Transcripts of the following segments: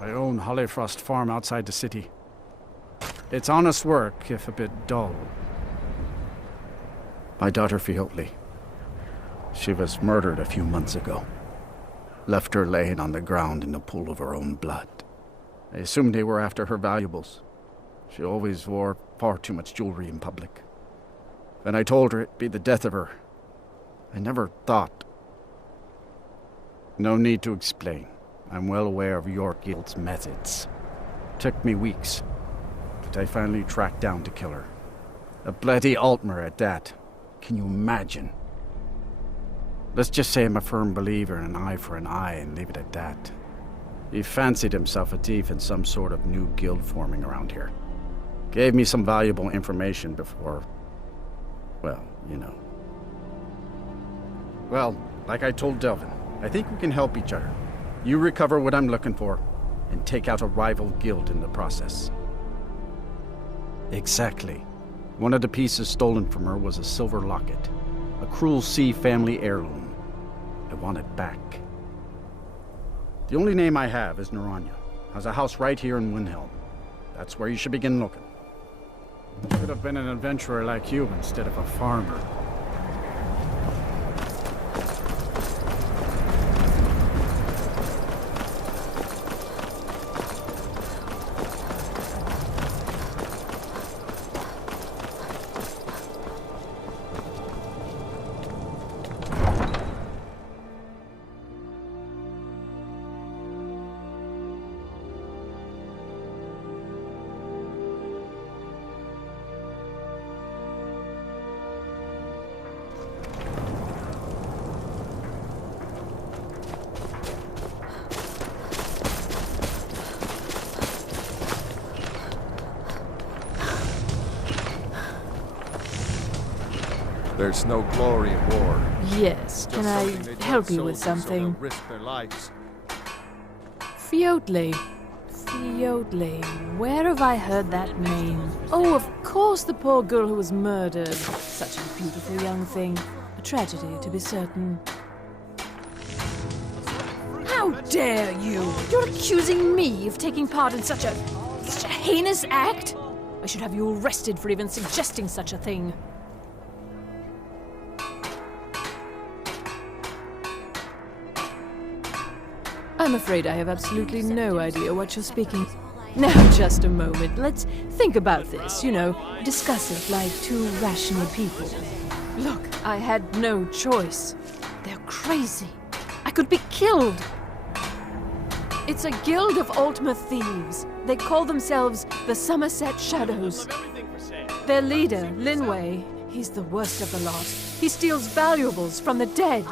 I own Hollyfrost Farm outside the city. It's honest work, if a bit dull. My daughter Fiotli. She was murdered a few months ago. Left her laying on the ground in a pool of her own blood. I assumed they were after her valuables. She always wore far too much jewelry in public. When I told her it'd be the death of her, I never thought. No need to explain. I'm well aware of your guild's methods. Took me weeks, but I finally tracked down to kill her. A bloody Altmer at that. Can you imagine? Let's just say I'm a firm believer in an eye for an eye and leave it at that. He fancied himself a thief in some sort of new guild forming around here. Gave me some valuable information before... well, you know. Well, like I told Delvin, I think we can help each other. You recover what I'm looking for, and take out a rival guild in the process. Exactly. One of the pieces stolen from her was a silver locket. A Cruel Sea family heirloom. I want it back. The only name I have is Naranya. Has a house right here in Windhelm. That's where you should begin looking. Should have been an adventurer like you instead of a farmer. There's no glory in war. Yes, can I help you with something? Risk their lives. Fiotli. Fiotli. Where have I heard that name? Oh, of course, the poor girl who was murdered. Such a beautiful young thing. A tragedy, to be certain. How dare you! You're accusing me of taking part in such a heinous act? I should have you arrested for even suggesting such a thing. I'm afraid I have absolutely no idea what you're speaking. Now, just a moment. Let's think about this, you know, discuss it like two rational people. Look, I had no choice. They're crazy. I could be killed. It's a guild of Altmer thieves. They call themselves the Somerset Shadows. Their leader, Linway, he's the worst of the lot. He steals valuables from the dead.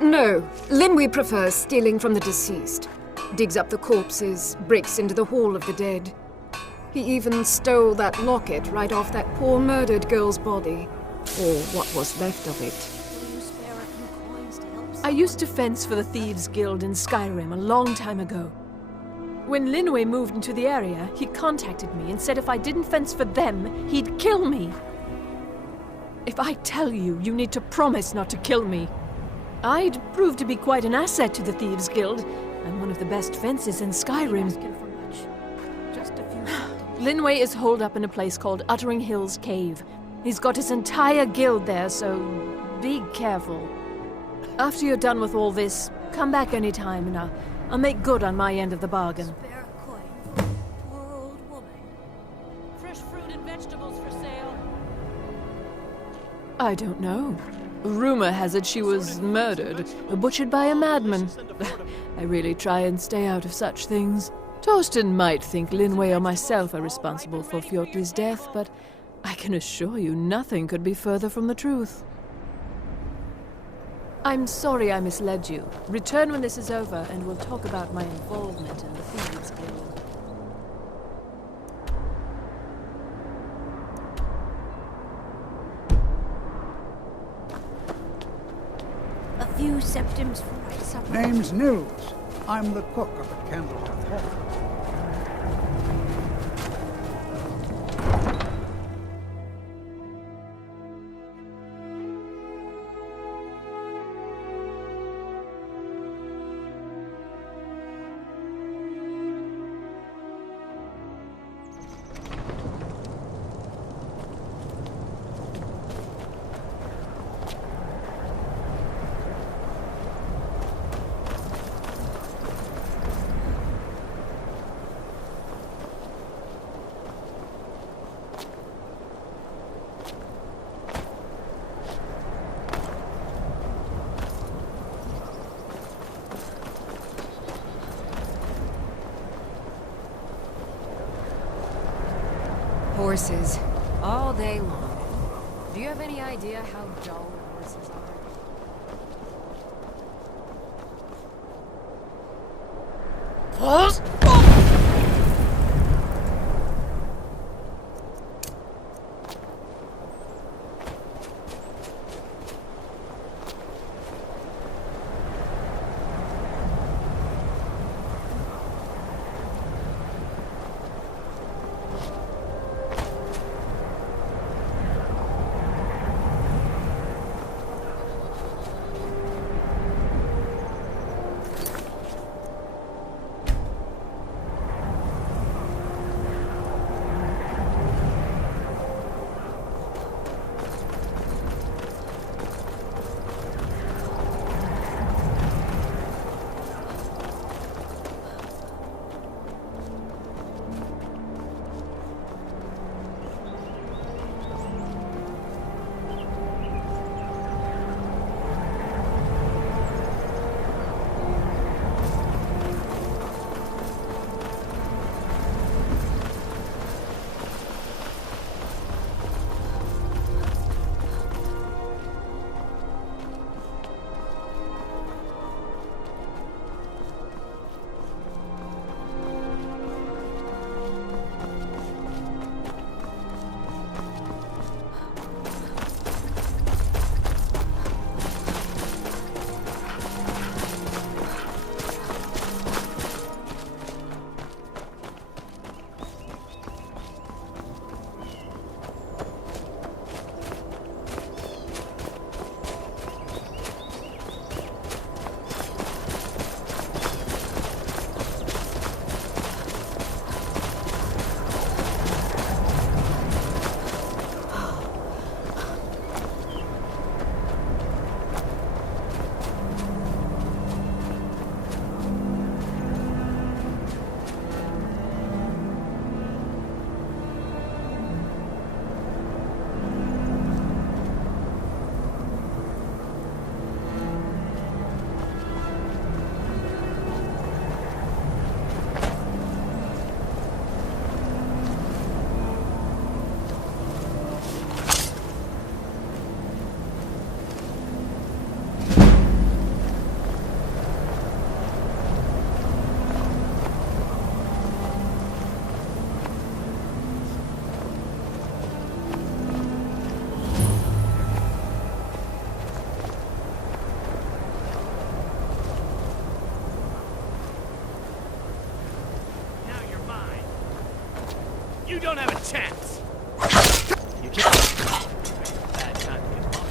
No, Linway prefers stealing from the deceased. Digs up the corpses, breaks into the Hall of the Dead. He even stole that locket right off that poor murdered girl's body. Or what was left of it. I used to fence for the Thieves Guild in Skyrim a long time ago. When Linway moved into the area, he contacted me and said if I didn't fence for them, he'd kill me. If I tell you, you need to promise not to kill me. I'd prove to be quite an asset to the Thieves Guild. I'm one of the best fences in Skyrim. Linway is holed up in a place called Uttering Hills Cave. He's got his entire guild there, so be careful. After you're done with all this, come back anytime and I'll make good on my end of the bargain. Poor old woman. Fresh fruit and vegetables for sale. I don't know. Rumor has it she was murdered, butchered by a madman. I really try and stay out of such things. Torsten might think Linway or myself are responsible for Fjotli's death, but I can assure you nothing could be further from the truth. I'm sorry I misled you. Return when this is over, and we'll talk about my involvement in the Thieves Guild. A few septims for my supper. Name's Nils. I'm the cook up at Candleton Hall. horses. All day long. Do you have any idea how dull horses are? You don't have a chance. You can't. Bad time to get off.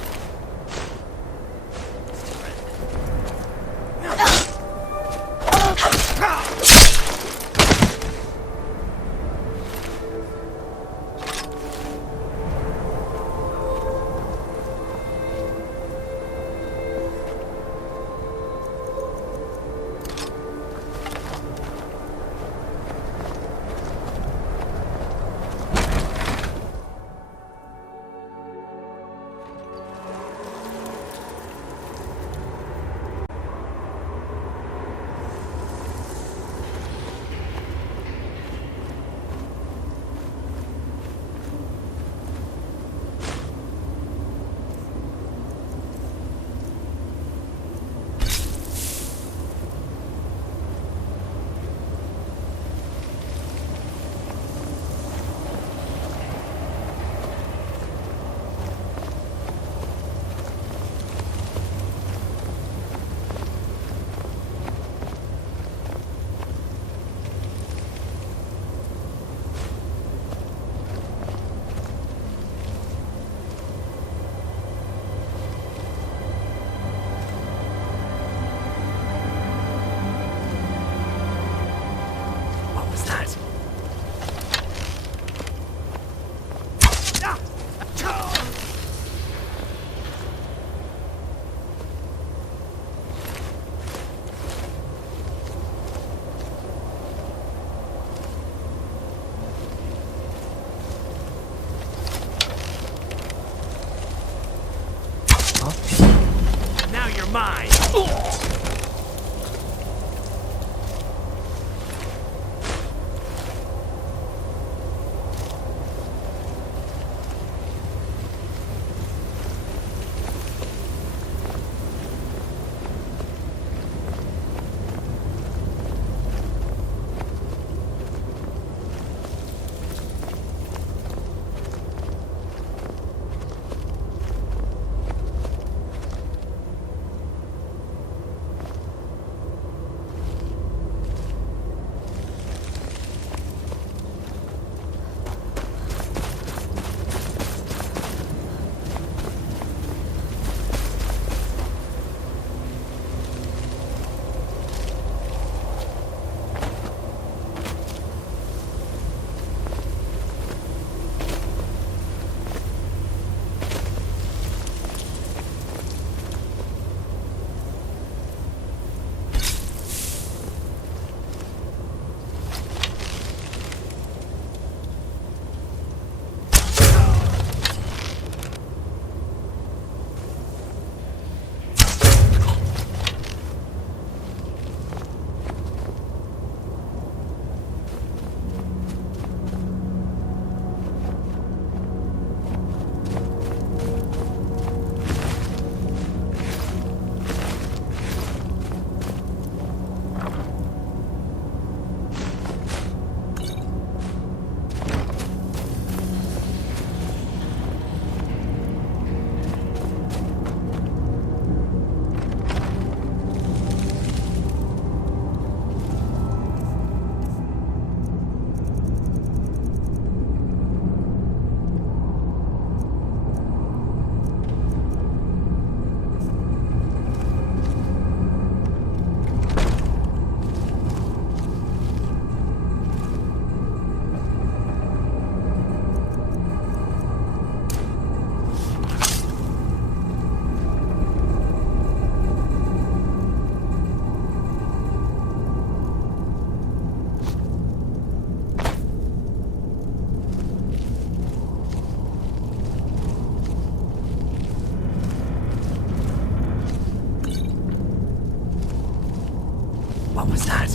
What was that?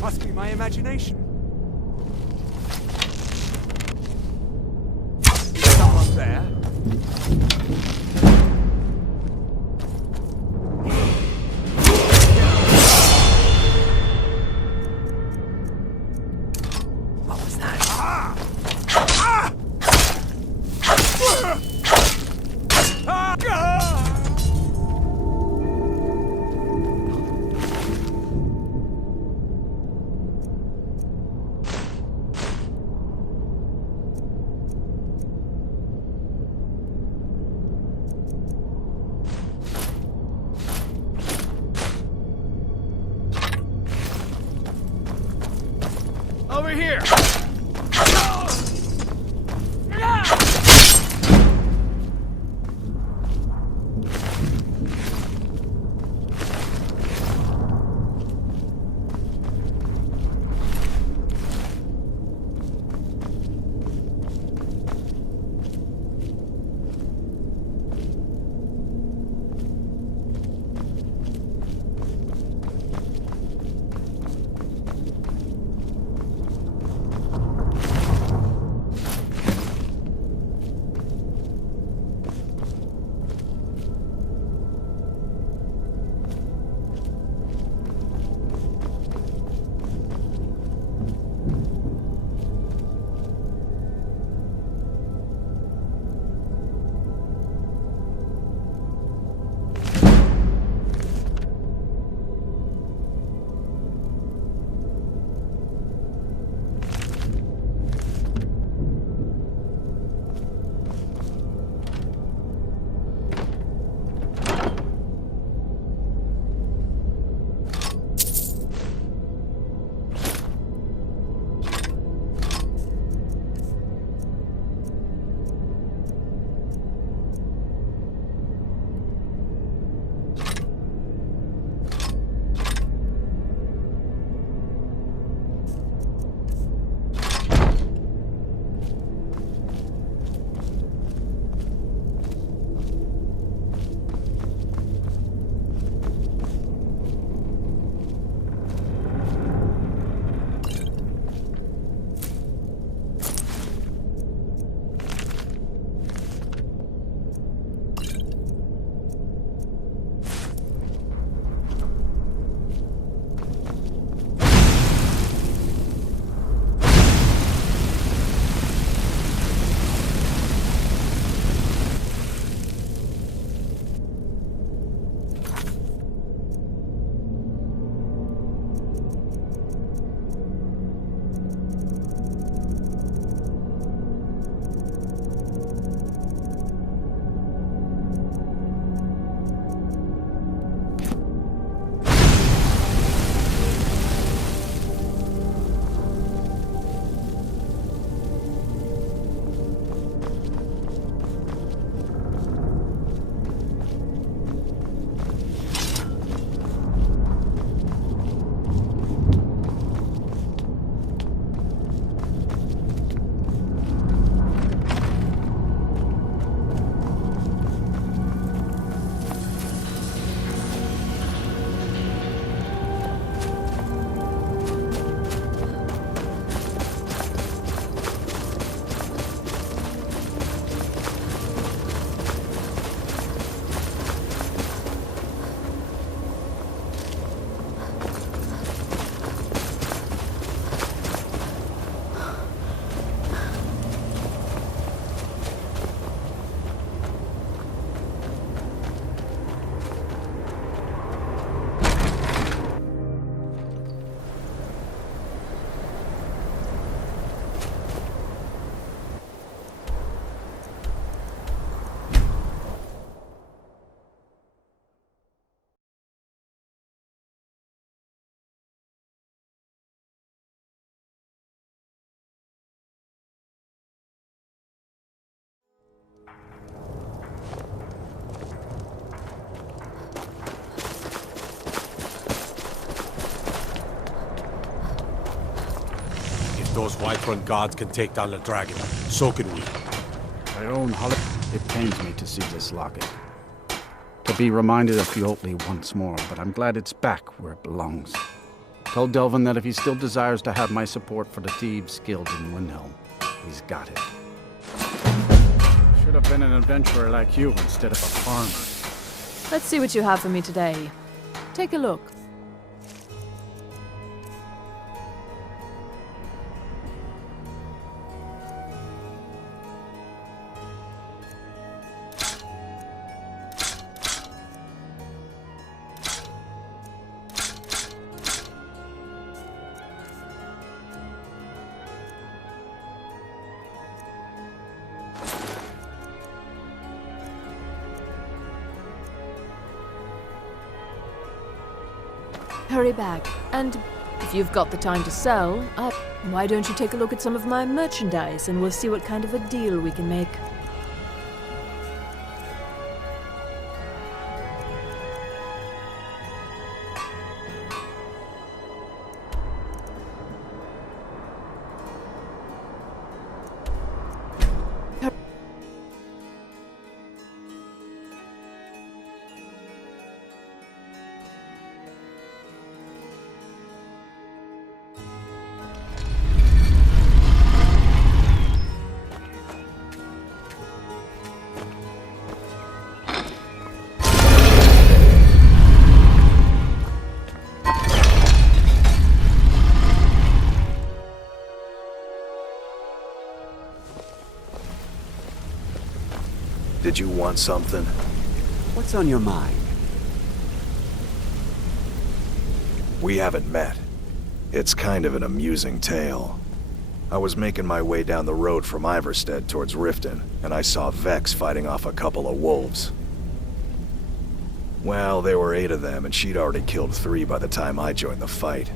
Must be my imagination. Someone there. What was that? Over here! those Whiterun gods can take down the dragon, so can we. My own holiday. It pains me to see this locket. To be reminded of Fjótli once more, but I'm glad it's back where it belongs. Tell Delvin that if he still desires to have my support for the Thieves Guild in Windhelm, he's got it. Should have been an adventurer like you instead of a farmer. Let's see what you have for me today. Take a look. Hurry back. And if you've got the time to sell, why don't you take a look at some of my merchandise and we'll see what kind of a deal we can make. Did you want something? What's on your mind? We haven't met. It's kind of an amusing tale. I was making my way down the road from Iverstead towards Riften, and I saw Vex fighting off a couple of wolves. Well, there were 8 of them, and she'd already killed 3 by the time I joined the fight.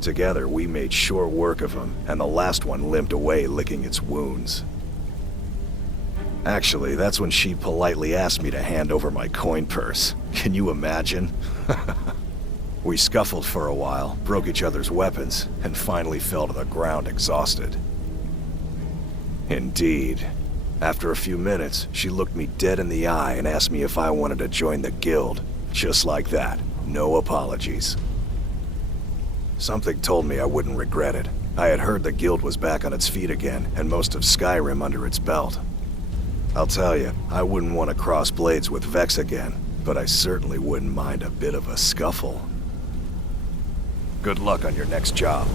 Together, we made short work of him, and the last one limped away licking its wounds. Actually, that's when she politely asked me to hand over my coin purse. Can you imagine? We scuffled for a while, broke each other's weapons, and finally fell to the ground exhausted. Indeed. After a few minutes, she looked me dead in the eye and asked me if I wanted to join the guild. Just like that. No apologies. Something told me I wouldn't regret it. I had heard the guild was back on its feet again, and most of Skyrim under its belt. I'll tell you, I wouldn't want to cross blades with Vex again, but I certainly wouldn't mind a bit of a scuffle. Good luck on your next job.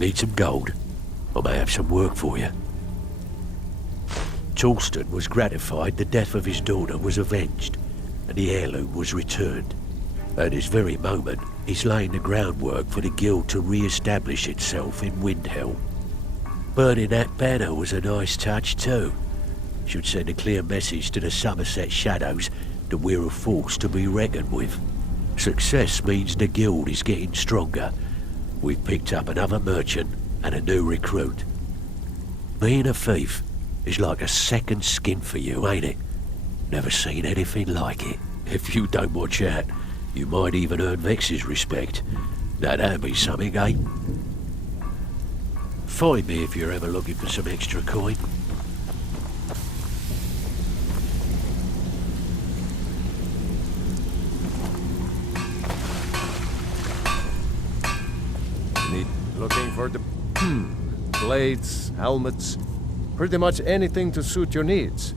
Need some gold? I may have some work for you. Torsten was gratified the death of his daughter was avenged, and the heirloom was returned. At this very moment, he's laying the groundwork for the guild to re-establish itself in Windhelm. Burning that banner was a nice touch too. Should send a clear message to the Somerset Shadows that we're a force to be reckoned with. Success means the guild is getting stronger. We've picked up another merchant and a new recruit. Being a thief is like a second skin for you, ain't it? Never seen anything like it. If you don't watch out, you might even earn Vex's respect. Now that'd be something, eh? Find me if you're ever looking for some extra coin. Looking for the blades, helmets, pretty much anything to suit your needs.